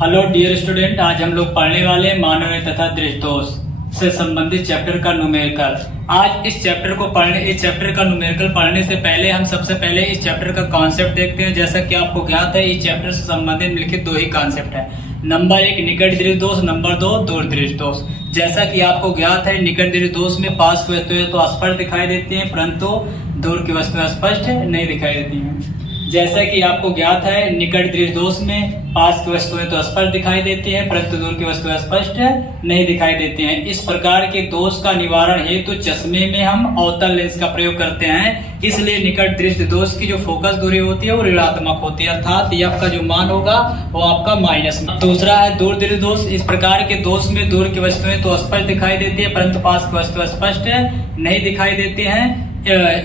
Hello dear student, आज हम लोग पढ़ने वाले मानवीय तथा दृष्टदोष से संबंधित चैप्टर का न्यूमेरिकल। आज इस चैप्टर का न्यूमेरिकल पढ़ने से पहले हम सबसे पहले इस चैप्टर का कॉन्सेप्ट देखते हैं। जैसा कि आपको ज्ञात है, इस चैप्टर से संबंधित निम्नलिखित दो ही कॉन्सेप्ट है। नंबर 1 निकट दृष्टदोष, नंबर 2 दूर दृष्टदोष। जैसा कि आपको ज्ञात है, निकट दृष्टदोष में पास की वस्तुएं तो स्पष्ट दिखाई देती हैं, परंतु दूर की वस्तुएं स्पष्ट नहीं दिखाई देती हैं। जैसा कि आपको ज्ञात है, निकट दृष्टदोष में पास की वस्तुएं तो स्पष्ट दिखाई देती हैं, परंतु दूर की वस्तुएं स्पष्ट नहीं दिखाई देती हैं। इस प्रकार के दोष का निवारण हेतु चश्मे में हम अवतल लेंस का प्रयोग करते हैं। इसलिए निकट दृष्टदोष की जो फोकस दूरी होती है वो ऋणात्मक होती है, अर्थात एफ का जो मान होगा वो आपका माइनस में। दूसरा है दूर दृष्टदोष। इस प्रकार के दोष में दूर की वस्तुएं तो स्पष्ट दिखाई देती है, परंतु पास की वस्तुएं स्पष्ट नहीं दिखाई देती हैं।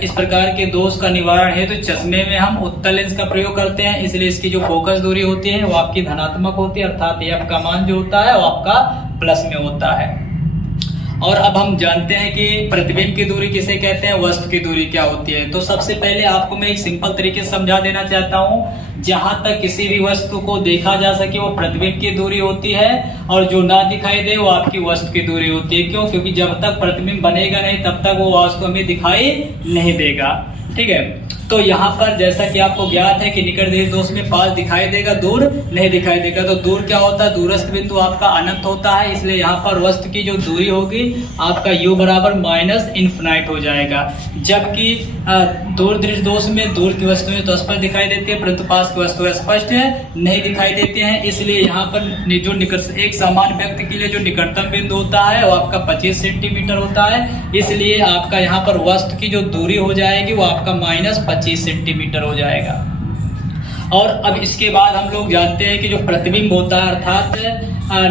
इस प्रकार के दोष का निवारण है तो चश्मे में हम उत्तल लेंस का प्रयोग करते हैं। इसलिए इसकी जो फोकस दूरी होती है वो आपकी धनात्मक होती है, अर्थात एफ का मान जो होता है वो आपका प्लस में होता है। और अब हम जानते हैं कि प्रतिबिंब की दूरी किसे कहते हैं, वस्तु की दूरी क्या होती है। तो सबसे पहले आपको मैं एक सिंपल तरीके से समझा देना चाहता हूं। जहां तक किसी भी वस्तु को देखा जा सके वो प्रतिबिंब की दूरी होती है, और जो ना दिखाई दे वो आपकी वस्तु की दूरी होती है। क्यों? क्योंकि जब तक प्रतिबिंब बनेगा नहीं तब तक वो वास्तव में दिखाई नहीं देगा। ठीक है, तो यहाँ पर जैसा कि आपको ज्ञात है कि निकट दृष्टदोष में पास दिखाई देगा, दूर नहीं दिखाई देगा। तो दूर क्या होता है? दूरस्थ बिंदु आपका अनंत होता है, इसलिए यहाँ पर वस्तु की जो दूरी होगी आपका u बराबर माइनस इन्फिनाइट हो जाएगा। जबकि दूर दृष्टदोष में दूर की वस्तुएं तो स्पष्ट दिखाई देती है, परंतु पास की वस्तुएं स्पष्ट नहीं दिखाई देती हैं। इसलिए यहाँ पर जो एक सामान्य व्यक्ति के लिए जो निकटतम बिंदु होता है वो आपका 25 सेंटीमीटर होता है। इसलिए आपका यहाँ पर वस्तु की जो दूरी हो जाएगी वो आपका माइनस 25 सेंटीमीटर हो जाएगा। और अब इसके बाद हम लोग जानते हैं कि जो प्रतिबिंब होता है, अर्थात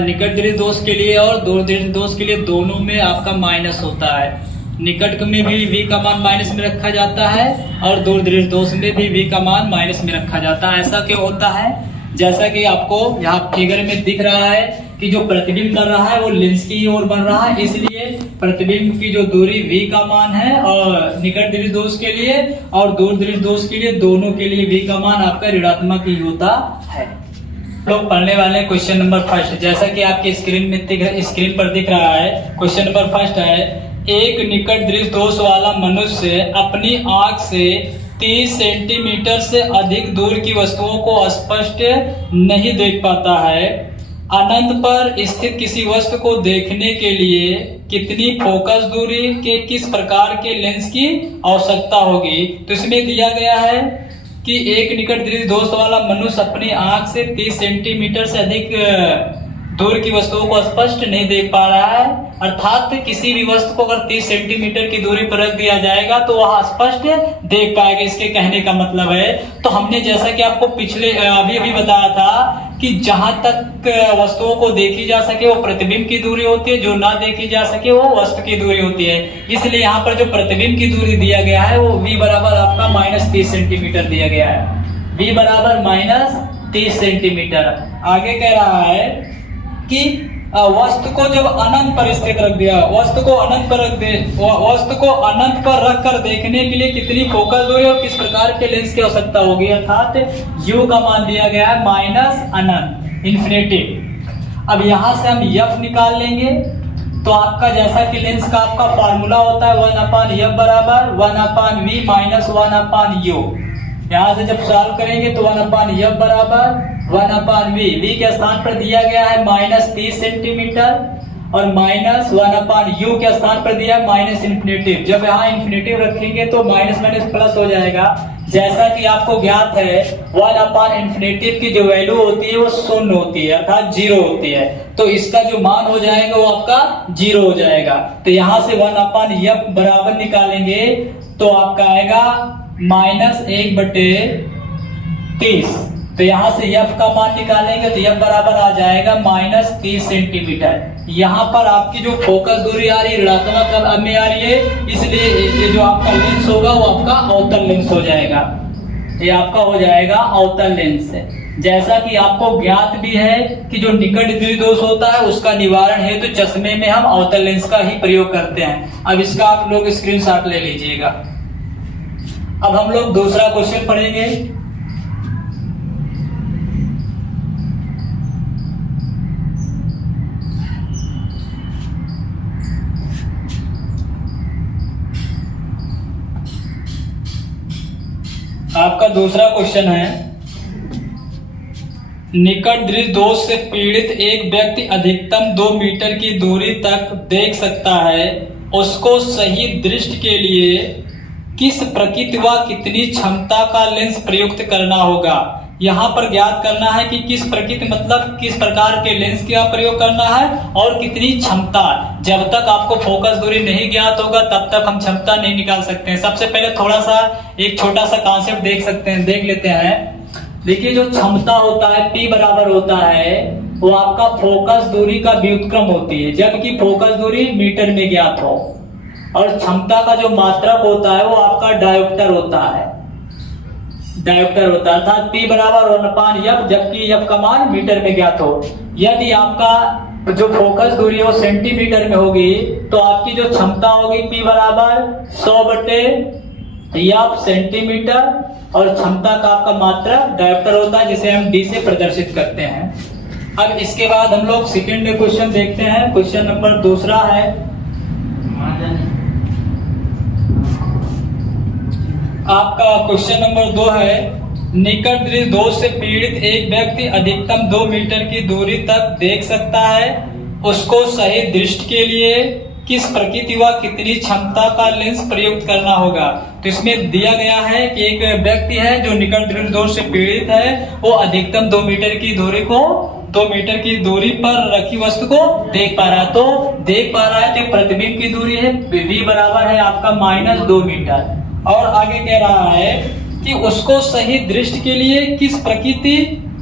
निकट दृष्टदोष के लिए और दूर दृष्टदोष के लिए दोनों में आपका माइनस होता है। निकट में भी v का मान माइनस में रखा जाता है और दूर दृष्टदोष में भी v का मान माइनस में रखा जाता है। ऐसा क्यों होता है? जैसा कि आपको यहाँ फिगर में दिख रहा है कि जो प्रतिबिंब बन रहा है वो लेंस की ओर बन रहा है, इसलिए प्रतिबिंब की जो दूरी v का मान है और निकट दृष्टदोष के लिए और दूर दृष्टदोष के लिए दोनों के लिए v का मान आपका ऋणात्मक ही होता है। लोग पढ़ने वाले क्वेश्चन नंबर फर्स्ट। जैसा कि आपके स्क्रीन पर दिख रहा है, क्वेश्चन नंबर फर्स्ट है, एक निकट दृष्टदोष वाला मनुष्य अपनी आंख से 30 सेंटीमीटर से अधिक दूर की वस्तुओं को स्पष्ट नहीं देख पाता है। अनंत पर स्थित किसी वस्तु को देखने के लिए कितनी फोकस दूरी के किस प्रकार के लेंस की आवश्यकता होगी? तो इसमें दिया गया है कि एक निकट दृष्टदोष वाला मनुष्य अपनी आंख से 30 सेंटीमीटर से अधिक दूर की वस्तुओं को स्पष्ट नहीं देख पा रहा है, अर्थात किसी भी वस्तु को अगर 30 सेंटीमीटर की दूरी पर रख दिया जाएगा तो वह स्पष्ट देख पाएगा। इसके कहने का मतलब है, तो हमने जैसा कि आपको अभी बताया था कि जहां तक वस्तुओं को देखी जा सके वो प्रतिबिंब की दूरी होती है, जो ना देखी जा सके वो वस्तु की दूरी होती है। इसलिए यहाँ पर जो प्रतिबिंब की दूरी दिया गया है वो v बराबर आपका माइनस 30 सेंटीमीटर दिया गया है। v बराबर माइनस 30 सेंटीमीटर। आगे कह रहा है कि वस्तु को जब अनंत पर स्थित रख दिया, वस्तु को अनंत पर रख कर देखने के लिए कितनी फोकस दूरी और किस प्रकार के लेंस की आवश्यकता होगी, अर्थात u का मान दिया गया है माइनस अनंत इन्फिनिटी। अब यहां से हम f निकाल लेंगे, तो आपका जैसा कि लेंस का आपका फॉर्मूला होता है 1/f बराबर 1/v माइनस 1/u। यहाँ से जब सॉल्व करेंगे तो 1/f बराबर 1/v। v के स्थान पर दिया गया है माइनस 30 सेंटीमीटर और माइनस 1/u के स्थान पर दिया है माइनस इन्फिनिटिव। जब यहाँ इन्फिनिटिव रखेंगे तो माइनस माइनस प्लस हो जाएगा। जैसा कि आपको ज्ञात है 1/इन्फिनिटिव की जो वैल्यू होती है वो शून्य होती है, अर्थात 0 होती है। तो इसका जो मान हो जाएगा वो आपका 0 हो जाएगा। तो यहाँ से 1/f बराबर निकालेंगे तो आपका आएगा माइनस 1/30। तो यहाँ से f का मान निकालेंगे तो f बराबर आ जाएगा माइनस 30 सेंटीमीटर। यहाँ पर आपकी जो फोकस दूरी आ रही है ऋणात्मक में आ रही है, इसलिए ये जो आपका लेंस होगा वो आपका अवतल लेंस हो जाएगा। ये आपका हो जाएगा अवतल लेंस। जैसा कि आपको ज्ञात भी है कि जो निकट दृष्टदोष होता है उसका निवारण है तो चश्मे में हम अवतल लेंस का ही प्रयोग करते हैं। अब इसका आप लोग स्क्रीनशॉट ले लीजिएगा। अब हम लोग दूसरा क्वेश्चन पढ़ेंगे। आपका दूसरा क्वेश्चन है, निकट दृष्टि दोष से पीड़ित एक व्यक्ति अधिकतम 2 मीटर की दूरी तक देख सकता है, उसको सही दृष्टि के लिए किस प्रकृति व कितनी क्षमता का लेंस प्रयुक्त करना होगा। यहाँ पर ज्ञात करना है कि किस प्रकृति मतलब किस प्रकार के लेंस का प्रयोग करना है और कितनी क्षमता। जब तक आपको फोकस दूरी नहीं ज्ञात होगा तब तक हम क्षमता नहीं निकाल सकते हैं। सबसे पहले थोड़ा सा एक छोटा सा कॉन्सेप्ट देख लेते हैं। देखिए, जो क्षमता होता है P बराबर होता है वो आपका फोकस दूरी का व्युत्क्रम होती है, जबकि फोकस दूरी मीटर में ज्ञात हो, और क्षमता का जो मात्रक होता है वो आपका डायोप्टर होता है। अर्थात P बराबर 1/F, जबकि F का मान मीटर में ज्ञात हो। यदि आपका जो फोकस दूरी हो सेंटीमीटर में होगी तो आपकी जो क्षमता होगी P बराबर 100/F सेंटीमीटर, और क्षमता का आपका मात्रक डायोप्टर होता है, जिसे हम D से प्रदर्शित करते हैं। अब इसके बाद हम लोग सेकेंड क्वेश्चन देखते हैं। क्वेश्चन नंबर दूसरा है, आपका क्वेश्चन नंबर 2 है, निकट दृष्टि दोष से पीड़ित एक व्यक्ति अधिकतम 2 मीटर की दूरी तक देख सकता है, उसको सही दृष्टि के लिए किस प्रकृति व कितनी क्षमता का लेंस प्रयुक्त करना होगा। तो इसमें दिया गया है कि एक व्यक्ति है जो निकट दृष्टि दोष से पीड़ित है, वो अधिकतम 2 मीटर की दूरी पर रखी वस्तु को देख पा रहा है। तो देख पा रहा है तो प्रतिबिंब की दूरी है V बराबर है आपका -2 मीटर। और आगे कह रहा है कि उसको सही दृष्टि के लिए किस प्रकृति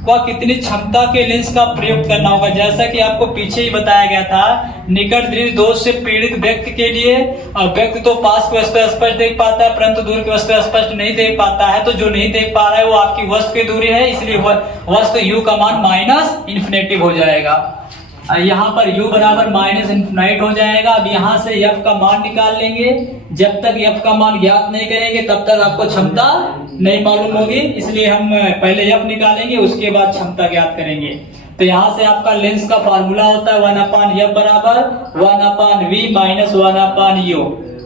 व कितनी क्षमता के लेंस का प्रयोग करना होगा। जैसा कि आपको पीछे ही बताया गया था, निकट दृष्टि दोष से पीड़ित व्यक्ति के लिए व्यक्ति तो पास की वस्तु स्पष्ट देख पाता है परंतु दूर की वस्तु स्पष्ट नहीं देख पाता है। तो जो नहीं देख पा रहा है वो आपकी वस्तु की दूरी है, इसलिए वस्तु u का मान -∞ हो जाएगा। यहाँ पर u बराबर -∞ हो जाएगा। अब यहाँ से f का मान निकाल लेंगे। जब तक f का मान ज्ञात नहीं करेंगे तब तक आपको क्षमता नहीं मालूम होगी, इसलिए हम पहले f निकालेंगे, उसके बाद क्षमता ज्ञात करेंगे। तो यहाँ से आपका लेंस का फार्मूला होता है 1/F बराबर 1/V - 1/u।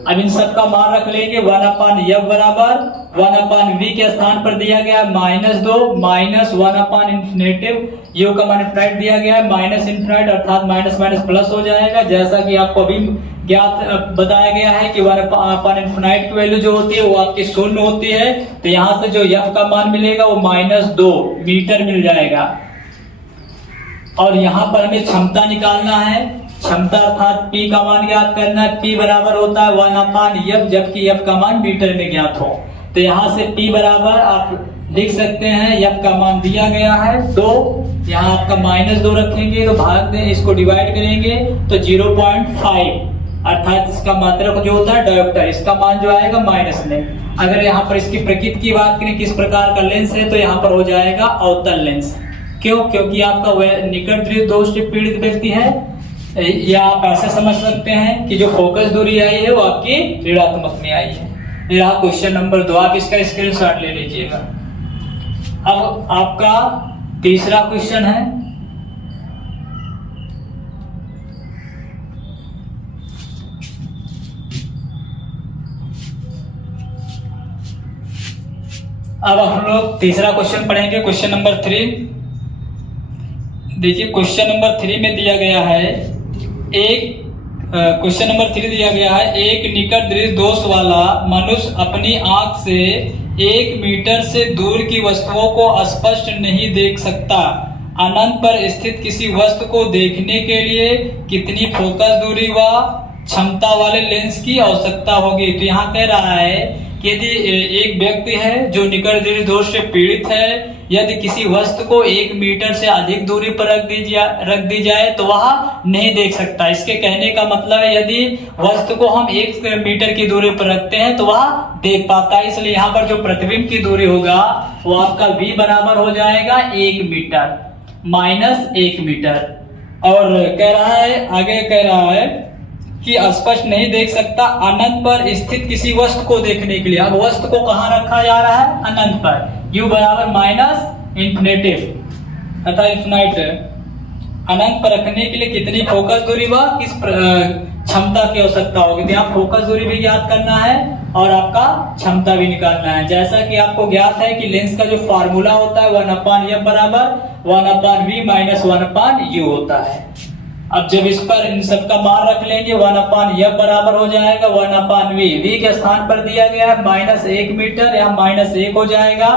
अब इन सब का मान रख लेंगे। 1/F बराबर 1/V के स्थान पर दिया गया -2 -1/∞, u का मान इनफिनिट दिया गया है -∞, अर्थात माइनस माइनस प्लस हो जाएगा। जैसा कि आपको अभी ज्ञात बताया गया है कि 1/∞ की वैल्यू जो होती है वो आपकी 0 होती है। तो यहाँ से जो f का मान मिलेगा वो -2 मीटर मिल जाएगा। और यहाँ पर हमें क्षमता निकालना है। क्षमता अर्थात P का मान ज्ञात करना है। P बराबर होता है 1/F, जबकि F का मान मीटर में ज्ञात हो। तो यहाँ से P बराबर आप लिख सकते हैं, F का मान दिया गया है 2, यहाँ आपका -2 रखेंगे तो भाग दें, इसको डिवाइड करेंगे तो 0.5, अर्थात इसका मात्रक जो होता है डायोप्टर, इसका मान जो आएगा माइनस में। अगर यहाँ पर इसकी प्रकृति की बात करें किस प्रकार का लेंस है, तो यहाँ पर हो जाएगा अवतल लेंस। क्यों? क्योंकि आपका निकट दृष्टि दोष से पीड़ित व्यक्ति है, या आप ऐसा समझ सकते हैं कि जो फोकस दूरी आई है वो आपकी ऋणात्मक में आई है। यह क्वेश्चन नंबर 2, आप इसका स्क्रीनशॉट ले लीजिएगा। अब आपका तीसरा क्वेश्चन है, अब हम लोग तीसरा क्वेश्चन पढ़ेंगे, क्वेश्चन नंबर 3। देखिए क्वेश्चन नंबर 3 में दिया गया है क्वेश्चन नंबर 3 दिया गया है, एक निकट दृष्टि दोष वाला मनुष्य अपनी आंख से 1 मीटर से दूर की वस्तुओं को स्पष्ट नहीं देख सकता। अनंत पर स्थित किसी वस्तु को देखने के लिए कितनी फोकस दूरी व क्षमता वाले लेंस की आवश्यकता होगी। तो यहाँ कह रहा है कि यदि एक व्यक्ति है जो निकट दृष्टि दोष से पीड़ित है, यदि किसी वस्तु को 1 मीटर से अधिक दूरी पर रख दी जाए तो वह नहीं देख सकता। इसके कहने का मतलब है यदि वस्तु को हम 1 मीटर की दूरी पर रखते हैं तो वह देख पाता है। इसलिए यहाँ पर जो प्रतिबिंब की दूरी होगा वो आपका v बराबर हो जाएगा 1 मीटर -1 मीटर। और कह रहा है, आगे कह रहा है कि स्पष्ट नहीं देख सकता अनंत पर स्थित किसी वस्तु को देखने के लिए। अब वस्तु को कहाँ रखा जा रहा है? अनंत पर, u बराबर -∞, अर्थात इन्फिनिट। अनंत पर रखने के लिए कितनी फोकस दूरी व किस क्षमता की आवश्यकता होगी। तो यहाँ फोकस दूरी भी ज्ञात करना है और आपका क्षमता भी निकालना है। जैसा कि आपको ज्ञात है कि लेंस का जो फार्मूला होता है 1/f बराबर 1/v माइनस 1/u होता है। अब जब इस पर इन सब का मान रख लेंगे 1/f बराबर हो जाएगा 1/v। v के स्थान पर दिया गया है -1 मीटर, यहाँ -1 हो जाएगा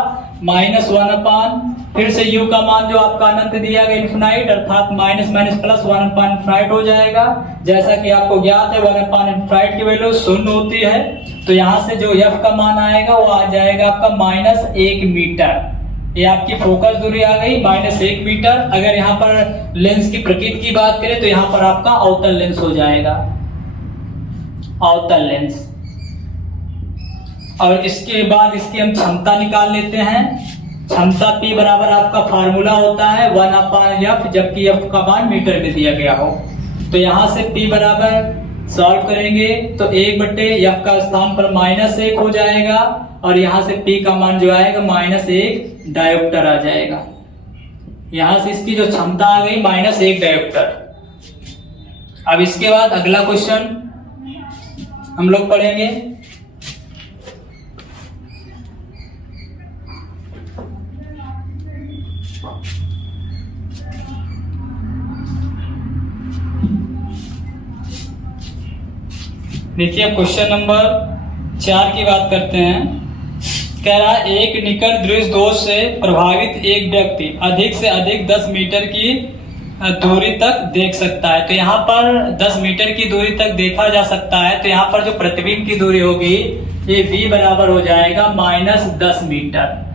-1/, फिर से u का मान जो आपका अनंत दिया गया इन्फिनाइट, अर्थात माइनस माइनस प्लस 1/इन्फिनाइट हो जाएगा। जैसा कि आपको ज्ञात है 1/इन्फिनाइट की वैल्यू 0 होती है, तो यहाँ से जो f का मान आएगा वो आ जाएगा आपका -1 मीटर। ये आपकी फोकस दूरी आ गई -1 मीटर। अगर यहाँ पर लेंस की प्रकृति की बात करें तो यहाँ पर आपका अवतल लेंस हो जाएगा, अवतल लेंस। और इसके बाद इसकी हम क्षमता निकाल लेते हैं। क्षमता P बराबर आपका फार्मूला होता है 1/f, जबकि f का मान मीटर में दिया गया हो। तो यहाँ से P बराबर सॉल्व करेंगे तो 1/f का स्थान पर -1 हो जाएगा और यहाँ से P का मान जो आएगा -1 डायोप्टर आ जाएगा। यहाँ से इसकी जो क्षमता आ गई -1 डायोप्टर। अब इसके बाद अगला क्वेश्चन हम लोग पढ़ेंगे। देखिए क्वेश्चन नंबर 4 की बात करते हैं। कह रहा है एक निकट दृष्टि दोष से प्रभावित एक व्यक्ति अधिक से अधिक 10 मीटर की दूरी तक देख सकता है। तो यहाँ पर 10 मीटर की दूरी तक देखा जा सकता है, तो यहाँ पर जो प्रतिबिंब की दूरी होगी ये v बराबर हो जाएगा -10 मीटर।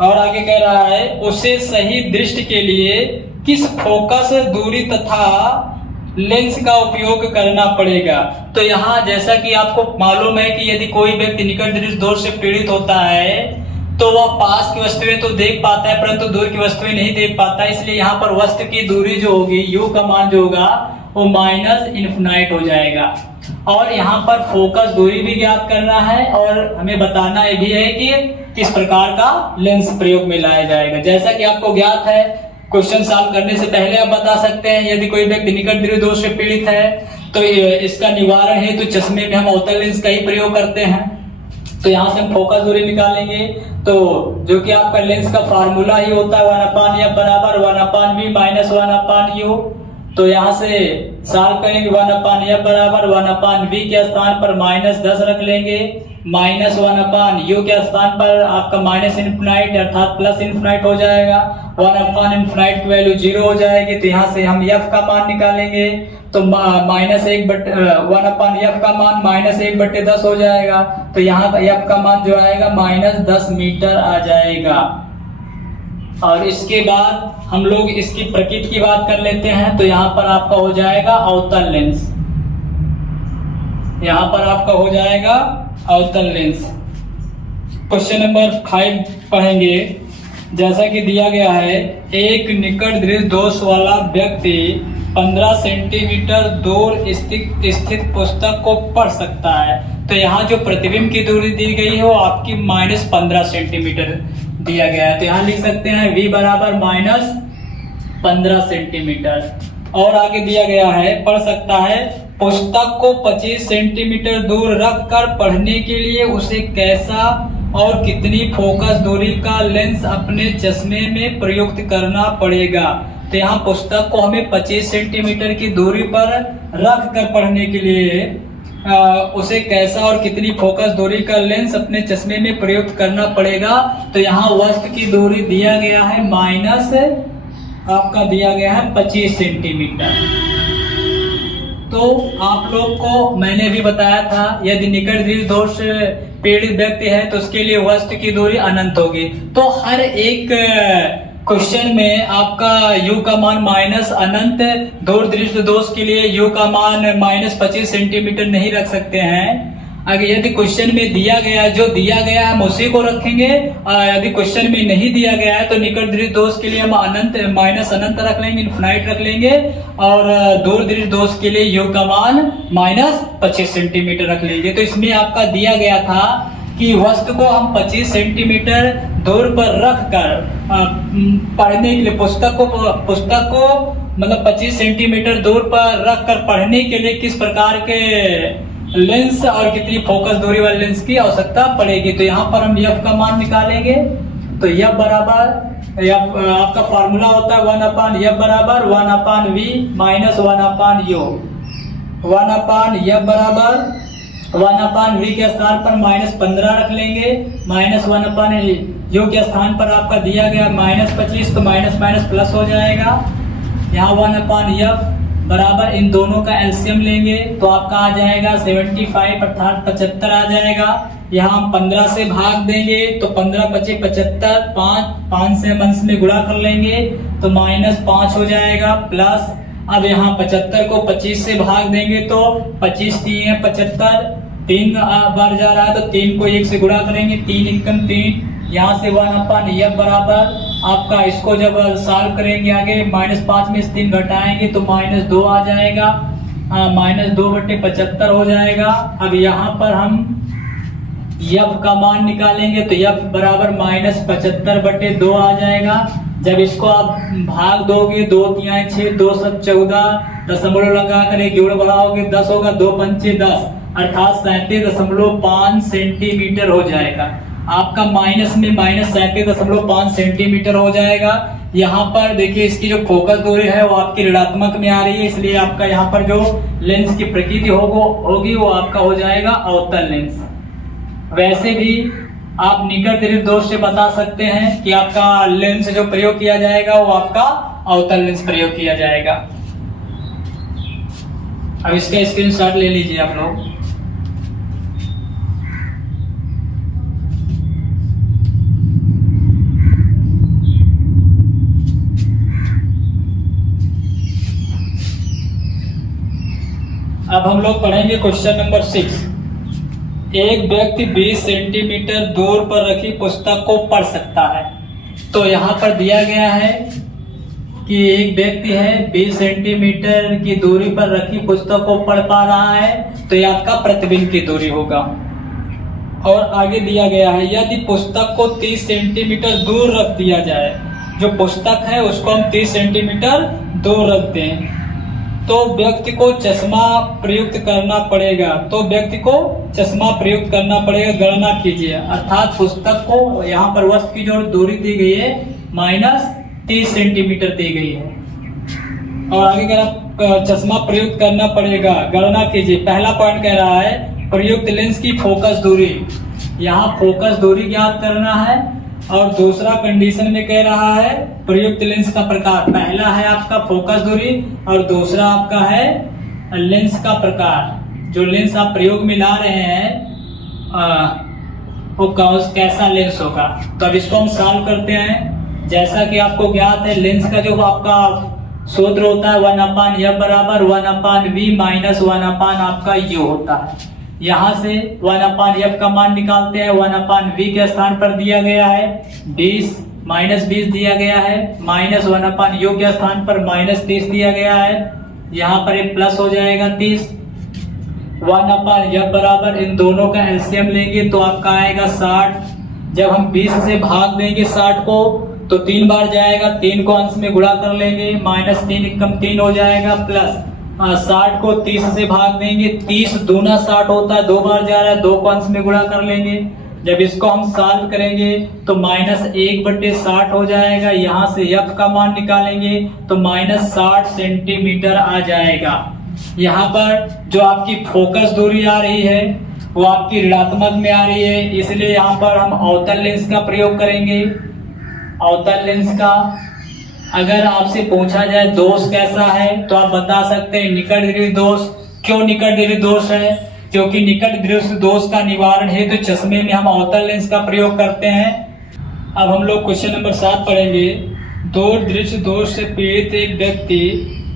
और आगे कह रहा है उसे सही दृष्टि के लिए किस फोकस दूरी तथा लेंस का उपयोग करना पड़ेगा। तो यहाँ जैसा कि आपको मालूम है कि यदि कोई व्यक्ति निकट दृष्टि दोष से पीड़ित होता है तो वह पास की वस्तुएं तो देख पाता है परंतु दूर की वस्तुएं नहीं देख पाता। इसलिए यहाँ पर वस्तु की दूरी जो होगी u का मान जो होगा वो -इन्फिनाइट हो जाएगा। और यहाँ पर फोकस दूरी भी ज्ञात करना है और हमें बताना ये भी है कि किस प्रकार का लेंस प्रयोग में लाया जाएगा। जैसा कि आपको ज्ञात है क्वेश्चन सॉल्व करने से पहले आप बता सकते हैं यदि कोई व्यक्ति निकट दृष्टि दोष से पीड़ित है तो इसका निवारण है तो चश्मे में हम अवतल लेंस का ही प्रयोग करते हैं। तो यहाँ से हम फोकस दूरी निकालेंगे तो जो कि आपका लेंस का फार्मूला ही होता है 1/f बराबर 1/v माइनस 1/u। तो यहाँ से सॉल्व करेंगे 1/f बराबर 1/v के स्थान पर -10 रख लेंगे, -1/u के स्थान पर आपका -इन्फिनाइट अर्थात +इन्फिनाइट हो जाएगा। 1/इन्फिनाइट की वैल्यू 0 हो जाएगी। तो यहाँ से हम f का मान निकालेंगे तो 1/f का मान -1/10 हो जाएगा। तो यहाँ का f का मान जो आएगा -10 मीटर आ जाएगा। और इसके बाद हम लोग इसकी प्रकृति की बात कर लेते हैं। तो यहाँ पर आपका हो जाएगा अवतल लेंस, यहाँ पर आपका हो जाएगा अवतल लेंस। क्वेश्चन नंबर 5 पढ़ेंगे। जैसा कि दिया गया है एक निकट दृष्टि दोष वाला व्यक्ति 15 सेंटीमीटर दूर स्थित पुस्तक को पढ़ सकता है। तो यहाँ जो प्रतिबिंब की दूरी दी गई है वो आपकी -15 सेंटीमीटर दिया गया है। तो यहाँ लिख सकते हैं v बराबर -15 सेंटीमीटर। और आगे दिया गया है पढ़ सकता है पुस्तक को 25 सेंटीमीटर दूर रखकर पढ़ने के लिए उसे कैसा और कितनी फोकस दूरी का लेंस अपने चश्मे में प्रयुक्त करना पड़ेगा। तो यहाँ पुस्तक को हमें 25 सेंटीमीटर की दूरी पर रख कर पढ़ने के लिए उसे कैसा और कितनी फोकस दूरी का लेंस अपने चश्मे में प्रयुक्त करना पड़ेगा। तो यहाँ वस्तु की दूरी दिया गया है आपका दिया गया है 25 सेंटीमीटर। तो आप लोग को मैंने भी बताया था यदि निकट दृष्टि दोष पीड़ित व्यक्ति है तो उसके लिए वस्तु की दूरी अनंत होगी। तो हर एक क्वेश्चन में आपका u का मान माइनस अनंत, दूर दृष्टि दोष के लिए u का मान -25 सेंटीमीटर नहीं रख सकते हैं। अगर यदि क्वेश्चन में दिया गया जो दिया गया हम उसी को रखेंगे, यदि क्वेश्चन में नहीं दिया गया है तो निकट दृष्टि दोष के लिए हम अनंत अनंत रख लेंगे, इन्फिनाइट रख लेंगे। और दूर दृष्टि दोष के लिए u का मान -25 सेंटीमीटर रख लेंगे। तो इसमें आपका दिया गया था कि वस्तु को हम 25 सेंटीमीटर दूर पर रख कर पढ़ने के लिए पुस्तक को मतलब 25 सेंटीमीटर दूर पर रख कर पढ़ने के लिए किस प्रकार के लेंस और कितनी फोकस दूरी वाले लेंस की आवश्यकता पड़ेगी। तो यहाँ पर हम f का मान निकालेंगे। तो f बराबर आपका फॉर्मूला होता है 1/f बराबर 1/v माइनस 1/u। 1/f बराबर 1/v के स्थान पर -15 रख लेंगे, माइनस 1/u के स्थान पर आपका दिया गया -25, तो माइनस माइनस प्लस हो जाएगा। यहाँ 1/f बराबर इन दोनों का एलसीएम लेंगे तो आपका आ जाएगा 75 अर्थात 75 आ जाएगा। यहाँ हम 15 से भाग देंगे तो 15 25 75, 5 से अंश में गुणा कर लेंगे तो -5 हो जाएगा प्लस। अब यहाँ 75 को 25 से भाग देंगे तो 25 3 75, 3 बार जा रहा है तो 3 को 1 से गुणा करेंगे, 3 एकम 3। यहाँ से 1/f बराबर आपका इसको जब सॉल्व करेंगे आगे -5 में 3 घटाएंगे तो -2 आ जाएगा, -2/75 हो जाएगा। अब यहाँ पर हम f का मान निकालेंगे तो f बराबर -75/2 आ जाएगा। जब इसको आप भाग दोगे 2 3 6 2 7 14 दशमलव लगा कर एक जोड़ बढ़ाओगे 10 होगा, 2 पंचे 10 अर्थात 37.5 सेंटीमीटर हो जाएगा। आपका माइनस में -37.5 सेंटीमीटर हो जाएगा। यहाँ पर देखिए इसकी जो फोकस दूरी है वो आपकी ऋणात्मक में आ रही है, इसलिए आपका यहाँ पर जो लेंस की प्रकृति होगी वो आपका हो जाएगा अवतल लेंस। वैसे भी आप निकट दृष्टि दोष से बता सकते हैं कि आपका लेंस जो प्रयोग किया जाएगा वो आपका अवतल लेंस प्रयोग किया जाएगा। अब इसका स्क्रीनशॉट ले लीजिए आप लोग। अब हम लोग पढ़ेंगे क्वेश्चन नंबर 6। एक व्यक्ति 20 सेंटीमीटर दूर पर रखी पुस्तक को पढ़ सकता है। तो यहाँ पर दिया गया है कि एक व्यक्ति है 20 सेंटीमीटर की दूरी पर रखी पुस्तक को पढ़ पा रहा है, तो यह आपका प्रतिबिंब की दूरी होगा। और आगे दिया गया है यदि पुस्तक को 30 सेंटीमीटर दूर रख दिया जाए, जो पुस्तक है उसको हम 30 सेंटीमीटर दूर रख दें तो व्यक्ति को चश्मा प्रयुक्त करना पड़ेगा। गणना कीजिए। अर्थात पुस्तक को यहाँ पर वस्तु की जो दूरी दी गई है -30 सेंटीमीटर दी गई है। और आगे अगर चश्मा प्रयुक्त करना पड़ेगा, गणना कीजिए। पहला पॉइंट कह रहा है प्रयुक्त लेंस की फोकस दूरी, यहाँ फोकस दूरी ज्ञात करना है। और दूसरा कंडीशन में कह रहा है प्रयुक्त लेंस का प्रकार। पहला है आपका फोकस दूरी और दूसरा आपका है लेंस का प्रकार। जो लेंस आप प्रयोग में ला रहे हैं वो कैसा लेंस होगा। तो अब इसको हम सॉल्व करते हैं। जैसा कि आपको ज्ञात है लेंस का जो आपका सूत्र होता है 1/f बराबर 1/v माइनस 1/ आपका u होता है। यहाँ से 1/f का मान निकालते हैं। 1/v के स्थान पर दिया गया है 20 -20 दिया गया है, माइनस 1/u के स्थान पर -30 दिया गया है। यहाँ पर एक प्लस हो जाएगा 30। 1/f बराबर इन दोनों का एलसीएम लेंगे तो आपका आएगा 60। जब हम 20 से भाग देंगे 60 को तो 3 बार जाएगा, 3 को अंश में गुणा कर लेंगे, -3 एकम 3 हो जाएगा प्लस 60 को 30 से भाग देंगे, 30 दूना 60 होता है, 2 बार जा रहा है, 2 को अंश में गुणा कर लेंगे। जब इसको हम सॉल्व करेंगे तो -1/60 हो जाएगा। यहाँ से f का मान निकालेंगे तो -60 सेंटीमीटर आ जाएगा। यहाँ पर जो आपकी फोकस दूरी आ रही है वो आपकी ऋणात्मक में आ रही है, इसलिए यहाँ पर हम अवतल लेंस का प्रयोग करेंगे। अवतल लेंस का अगर आपसे पूछा जाए दोष कैसा है तो आप बता सकते हैं निकट दृष्टि दोष। क्यों निकट दृष्टि दोष है? क्योंकि निकट दृष्टि दोष का निवारण हेतु चश्मे में हम अवतल लेंस का प्रयोग करते हैं। अब हम लोग क्वेश्चन नंबर 7 पढ़ेंगे। दूर दृष्टि दोष से पीड़ित एक व्यक्ति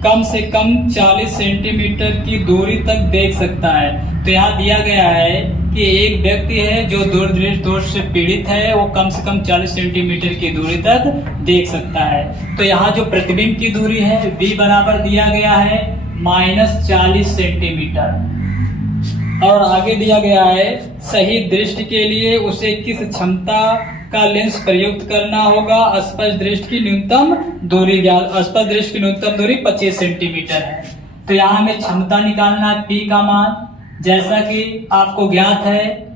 कम से कम 40 सेंटीमीटर की दूरी तक देख सकता है। तो यहाँ दिया गया है कि एक व्यक्ति है जो दूर दृष्टि दोष से पीड़ित है, वो कम से कम 40 सेंटीमीटर की दूरी तक देख सकता है। तो यहाँ जो प्रतिबिंब की दूरी है v बराबर दिया गया है -40 सेंटीमीटर। और आगे दिया गया है सही दृष्टि के लिए उसे किस क्षमता का लेंस प्रयुक्त करना होगा। स्पष्ट दृष्टि की न्यूनतम दूरी स्पष्ट दृष्टि की न्यूनतम दूरी 25 सेंटीमीटर है। तो यहाँ हमें क्षमता निकालना है P का मान। जैसा कि आपको ज्ञात है,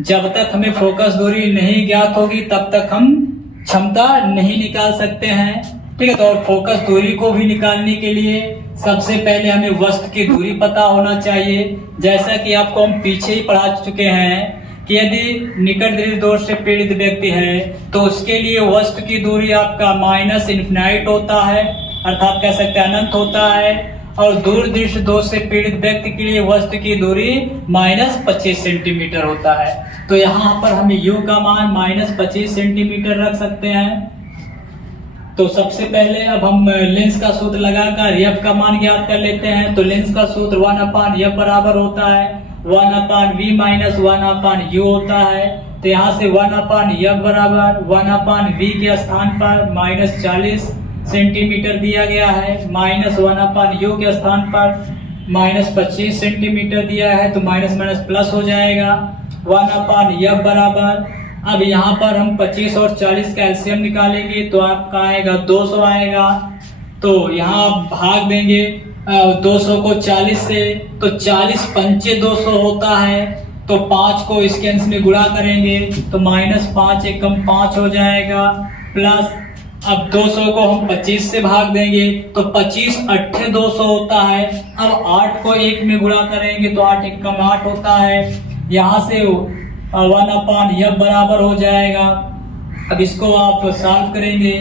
जब तक हमें फोकस दूरी नहीं ज्ञात होगी तब तक हम क्षमता नहीं निकाल सकते हैं। ठीक है, तो और फोकस दूरी को भी निकालने के लिए सबसे पहले हमें वस्तु की दूरी पता होना चाहिए। जैसा कि आपको हम पीछे ही पढ़ा चुके हैं कि यदि निकट दृष्टि दोष से पीड़ित व्यक्ति है तो उसके लिए वस्तु की दूरी आपका माइनस इन्फिनाइट होता है, अर्थात कह सकते हैं अनंत होता है। और दूर दृष्टि दोष से पीड़ित व्यक्ति के लिए वस्तु की दूरी माइनस 25 सेंटीमीटर होता है। तो यहाँ पर हम u का मान माइनस 25 सेंटीमीटर रख सकते हैं। तो सबसे पहले अब हम लेंस का सूत्र लगाकर f का मान ज्ञात कर लेते हैं। तो लेंस का सूत्र 1/f बराबर होता है 1/v माइनस 1/u होता है। तो यहाँ से 1/f बराबर 1/v के स्थान पर माइनस 40 सेंटीमीटर दिया गया है, माइनस 1/u के स्थान पर माइनस 25 सेंटीमीटर दिया है। तो माइनस माइनस प्लस हो जाएगा 1/f बराबर। अब यहाँ पर हम 25 और 40 का एलसीएम निकालेंगे तो आपका आएगा 200 आएगा। तो यहाँ आप भाग देंगे 200 को 40 से, तो 40 पंचे 200 होता है। तो 5 को इसके अंश में गुणा करेंगे तो माइनस 5 एकम 5 हो जाएगा, प्लस अब 200 को हम 25 से भाग देंगे तो 25 अट्ठे 200 होता है। अब 8 को 1 में गुणा करेंगे तो 8 एकम 8 होता है। यहाँ से 1/f बराबर हो जाएगा। अब इसको आप सॉल्व करेंगे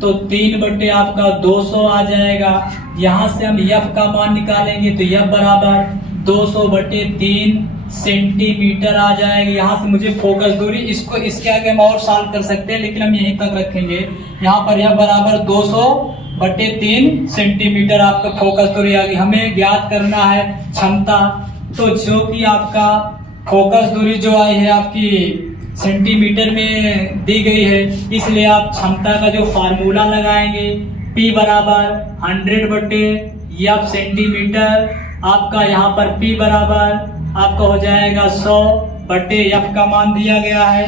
तो 3 बटे आपका 200 आ जाएगा। यहाँ से हम f का मान निकालेंगे तो f बराबर 200 बटे 3 सेंटीमीटर आ जाएगा। यहाँ से मुझे फोकस दूरी इसको इसके आगे हम और सॉल्व कर सकते हैं, लेकिन हम यहीं तक रखेंगे। यहाँ पर f बराबर 200 बटे 3 सेंटीमीटर आपका फोकस दूरी आ गई। हमें ज्ञात करना है क्षमता, तो जो कि आपका फोकस दूरी जो आई है आपकी सेंटीमीटर में दी गई है, इसलिए आप क्षमता का जो फार्मूला लगाएंगे P बराबर 100 बटे f सेंटीमीटर। आपका यहाँ पर P बराबर आपका हो जाएगा 100 बटे f का मान दिया गया है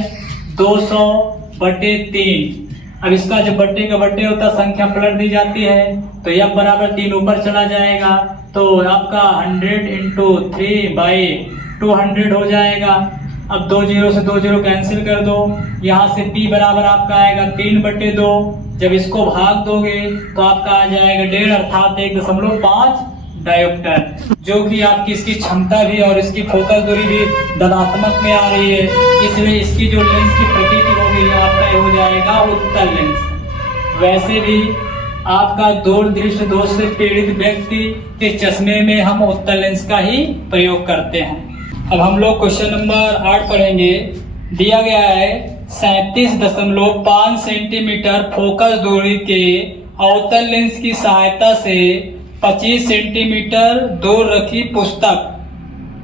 200 बटे 3। अब इसका जो बट्टे का बट्टे होता है संख्या पलट दी जाती है तो f बराबर 3 ऊपर चला जाएगा। तो आपका 100 इंटू 3/200 हो जाएगा। अब 2 0 से 2 0 कैंसिल कर दो। यहाँ से P बराबर आपका आएगा 3 बटे 2। जब इसको भाग दोगे तो आपका आ जाएगा 1.5 अर्थात 1.5 डायोप्टर, जो कि आपकी इसकी क्षमता भी और इसकी फोकस दूरी भी धनात्मक में आ रही है। इसलिए इसकी जो लेंस की प्रकृति होगी आपका हो जाएगा उत्तल लेंस। वैसे भी आपका दूर दृष्टि दोष से पीड़ित व्यक्ति के चश्मे में हम उत्तल लेंस का ही प्रयोग करते हैं। अब हम लोग क्वेश्चन नंबर 8 पढ़ेंगे। दिया गया है 37.5 सेंटीमीटर फोकस दूरी के अवतल लेंस की सहायता से 25 सेंटीमीटर दूर रखी पुस्तक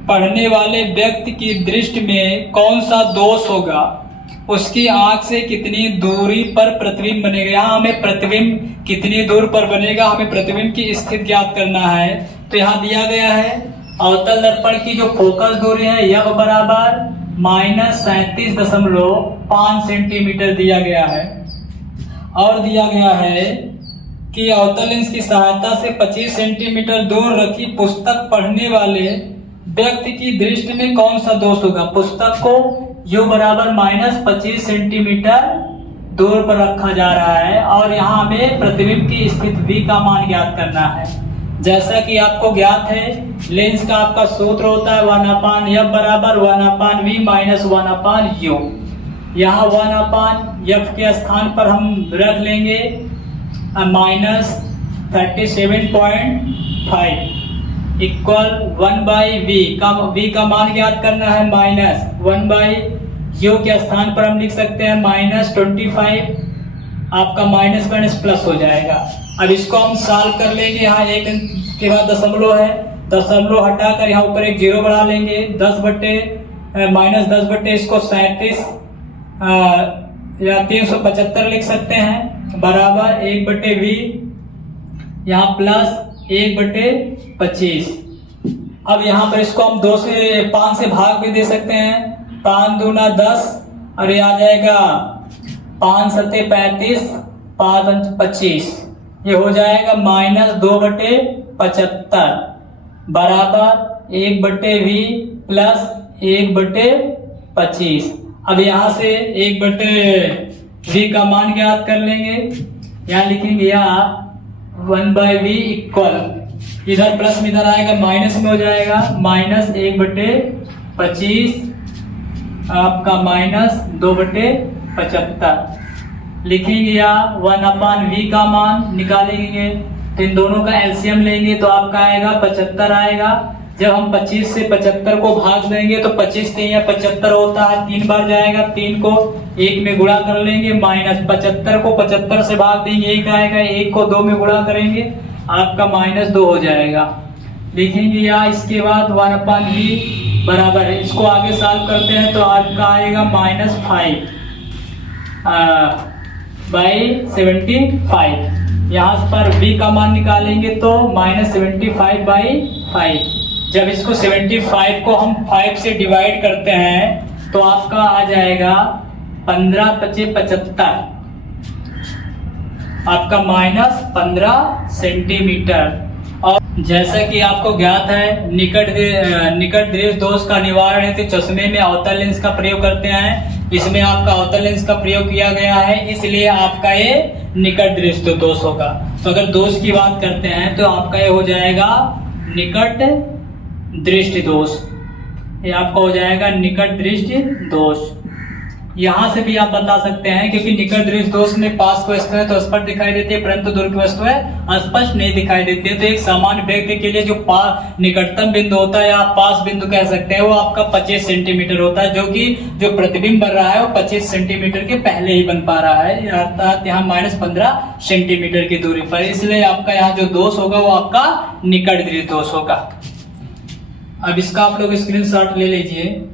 पढ़ने वाले व्यक्ति की दृष्टि में कौन सा दोष होगा, उसकी आंख से कितनी दूरी पर प्रतिबिंब बनेगा। यहाँ हमें प्रतिबिंब कितनी दूर पर बनेगा, हमें प्रतिबिंब की स्थिति ज्ञात करना है। तो यहाँ दिया गया है अवतल दर्पण की जो फोकस दूरी है यह बराबर -37.5 सेंटीमीटर दिया गया है। और दिया गया है कि अवतल लेंस की सहायता से 25 सेंटीमीटर दूर रखी पुस्तक पढ़ने वाले व्यक्ति की दृष्टि में कौन सा दोष होगा। पुस्तक को u बराबर -25 सेंटीमीटर दूर पर रखा जा रहा है और यहाँ हमें प्रतिबिंब की स्थिति v का मान ज्ञात करना है। जैसा कि आपको ज्ञात है लेंस का आपका सूत्र होता है 1/f बराबर 1/v माइनस 1/u। यहाँ 1/f के स्थान पर हम रख लेंगे -37.5 इक्वल 1/v का v का मान ज्ञात करना है -1/u के स्थान पर हम लिख सकते हैं -25। आपका माइनस माइनस प्लस हो जाएगा। अब इसको हम सॉल्व कर लेंगे। यहाँ एक के बाद दशमलव है, दशमलव हटाकर यहाँ ऊपर एक 0 बढ़ा लेंगे। 10 बटे इसको 37 या 375 लिख सकते हैं बराबर 1/v यहाँ प्लस 1/25। अब यहाँ पर इसको हम 5 से भाग भी दे सकते हैं। 5 दूना 10 और ये आ जाएगा 5 सत्ते 35, 5 पंच 25। ये हो जाएगा -2/75 बराबर 1/v प्लस 1/25। अब यहाँ से 1/v का मान ज्ञात कर लेंगे। यहाँ लिखेंगे यहाँ 1/v इक्वल, इधर प्लस में इधर आएगा माइनस में हो जाएगा -1/25 आपका -2/75 लिखेंगे। यहाँ 1/v का मान निकालेंगे तो इन दोनों का एलसीएम लेंगे तो आपका आएगा 75 आएगा। जब हम 25 से 75 को भाग देंगे तो 25 3 या 75 होता है, 3 बार जाएगा, 3 को 1 में गुणा कर लेंगे, -75 को 75 से भाग देंगे 1 आएगा, 1 को 2 में गुणा करेंगे आपका -2 हो जाएगा। लिखेंगे यहाँ इसके बाद 1/v बराबर है, इसको आगे सॉल्व करते हैं तो आपका आएगा -5/75। यहाँ पर v का मान निकालेंगे तो -75/5। जब इसको 75 को हम 5 से डिवाइड करते हैं तो आपका आ जाएगा 15×5=75, आपका -15 सेंटीमीटर। और जैसा कि आपको ज्ञात है निकट दृष्टि दोष का निवारण हेतु चश्मे में अवतल लेंस का प्रयोग करते हैं। इसमें आपका अवतल लेंस का प्रयोग किया गया है, इसलिए आपका ये निकट दृष्टि दोष होगा। तो अगर दोष की बात करते हैं तो आपका ये हो जाएगा निकट दृष्टि दोष, ये आपका हो जाएगा निकट दृष्टि दोष। यहाँ से भी आप बता सकते हैं क्योंकि निकट दृष्टि दोष में पास की वस्तु है तो स्पष्ट दिखाई देती है, परंतु दूर की वस्तु है स्पष्ट नहीं दिखाई देती है। तो एक सामान्य व्यक्ति के लिए जो निकटतम बिंदु होता है या आप पास बिंदु कह सकते हैं वो आपका 25 सेंटीमीटर होता है, जो कि जो प्रतिबिंब बन रहा है वो 25 सेंटीमीटर के पहले ही बन पा रहा है, अर्थात यहाँ -15 सेंटीमीटर की दूरी पर। इसलिए आपका यहाँ जो दोष होगा वो आपका निकट दृष्टि दोष होगा। अब इसका आप लोग स्क्रीनशॉट ले लीजिए।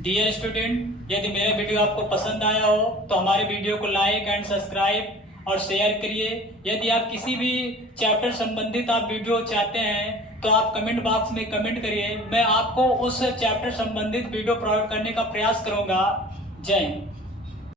डियर स्टूडेंट, यदि मेरा वीडियो आपको पसंद आया हो तो हमारे वीडियो को लाइक एंड सब्सक्राइब और शेयर करिए। यदि आप किसी भी चैप्टर संबंधित आप वीडियो चाहते हैं तो आप कमेंट बॉक्स में कमेंट करिए, मैं आपको उस चैप्टर संबंधित वीडियो प्रोवाइड करने का प्रयास करूंगा। जय हिंद।